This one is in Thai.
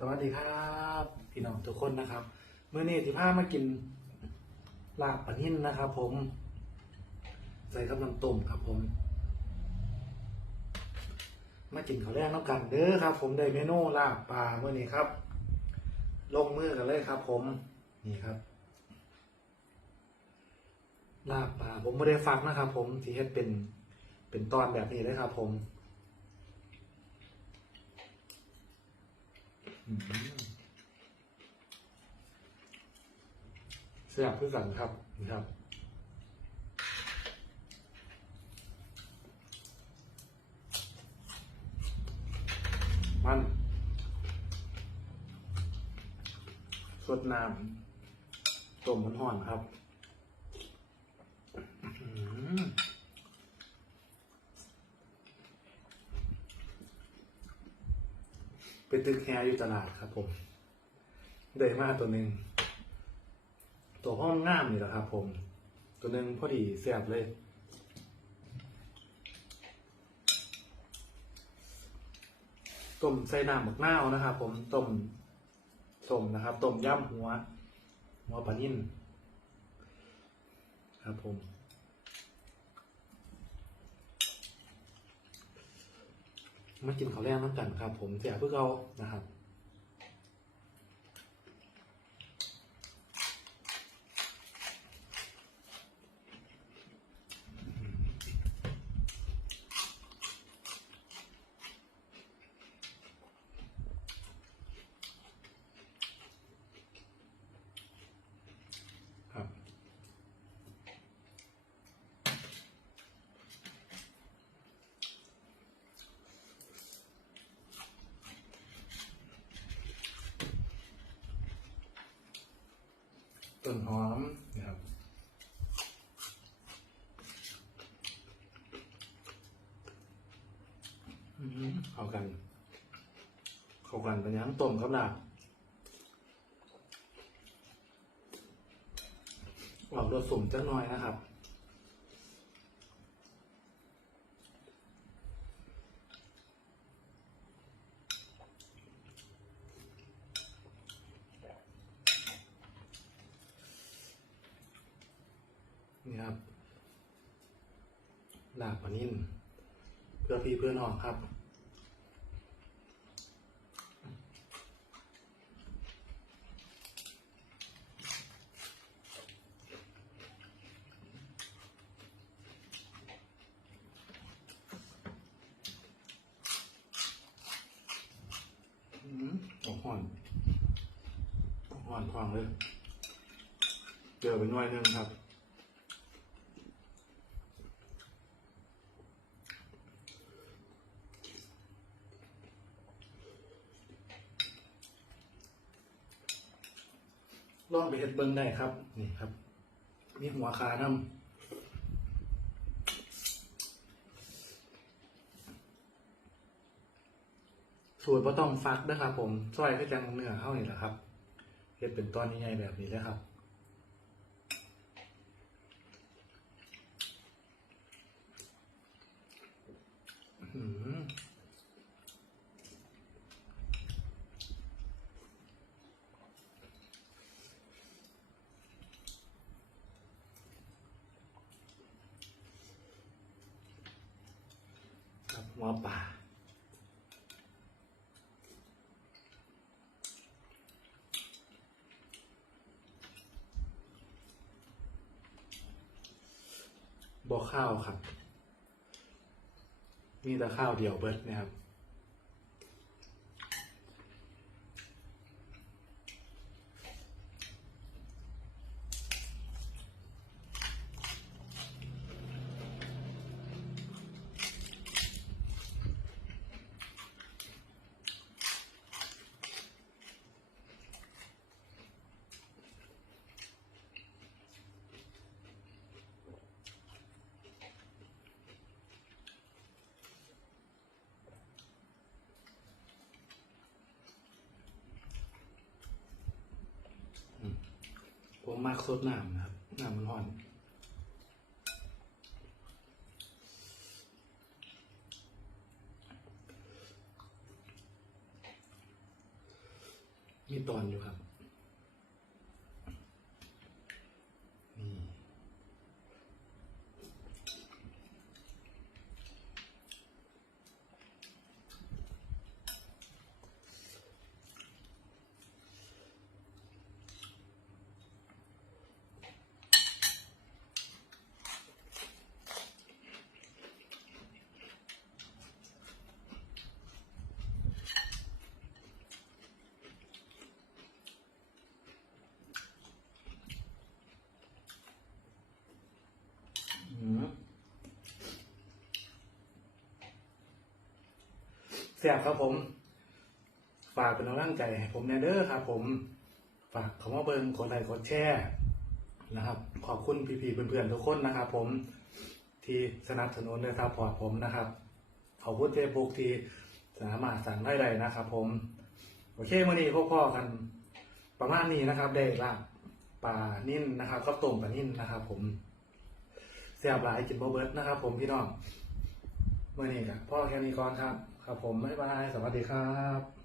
สวัสดีครับพี่น้องทุกคนนะครับเมื่อนี้ที่พามากินลาบปลานิ่นนะครับ ผม ใส่กับน้ำต้มครับผม มากินข้าวแรกน้ำกันเด้อครับ ผมได้เมนูลาบปลาเมื่อนี้ครับ ลงมือกันเลยครับ ผมนี่ครับ ลาบปลาผมไม่ได้ฟักนะครับ ผมที่เฮ็ดเป็นเป็นตอนแบบนี้เลยครับ ผม อืม เสียบเพื่อกันครับนี่ครับมันสดน้ำต้มมันห่อนครับ อื้อหือไปตึกแฮอยู่ตลาดครับผมได้มาตัวหนึ่งตัวห้องงามนี่แหละครับ ผม ตัวหนึ่งพอดีแซ่บเลยต้มใส่น้ำหมกนาวนะครับ ผมต้มต้มนะครับต้มย่ำหัวหัวปลานิ่นครับผม มากินข้าวแรกน้ำกันครับ ผมเสียเพื่อเขานะครับ ต้นหอมนะครับอืมเข้ากัน เข้ากันเป็นยังต้มครับนะออกรสสุ่มจักหน่อยนะครับ ครับลาบปลานิ่มเพื่อพี่เพื่อนออกครับ อืมออกห่อนออกห่อนทองเลยเจอไปหน่อยนึงครับ ลองไปเห็ดเบิ้งได้ครับ นี่ครับ มีหัวคานำสูตรบ่ต้องฟักนะครับ ผมซอยก็จังเนื้อเข้านี่แหละครับเห็ดเป็นตอนใหญ่ๆแบบนี้เลยครับอื้อ หัวป่าบอกข้าวครับ มีแต่ข้าวเดียวเบิดนะครับ ผมมากสดน้ำนะครับ น้ำมันร้อน มีตอนอยู่ครับ นี่ อืม แซ่บครับผม ฝากเป็นกำลังใจให้ผมแนเด้อครับ ผม ฝากคำว่าเบิงกดไลค์กดแชร์นะครับ ขอบคุณพี่ๆเพื่อนๆทุกคนนะครับ ผมที่สนับสนุนและซัพพอร์ตผมนะครับขอบคุณเฟซบุ๊กที่สามารถสั่งได้เลยนะครับ ผม โอเควันนี้พ่อกัน ประมาณนี้นะครับได้ลาบปลานิ่นนะครับข้าวต้มปลานิ่นนะครับ ผมเสียบหลายกินโบเบิร์ตนะครับ ผมพี่น้องเมื่อนี้กับพ่อแค่นี้ก่อนครับ ครับผมบ๊ายบายสวัสดีครับ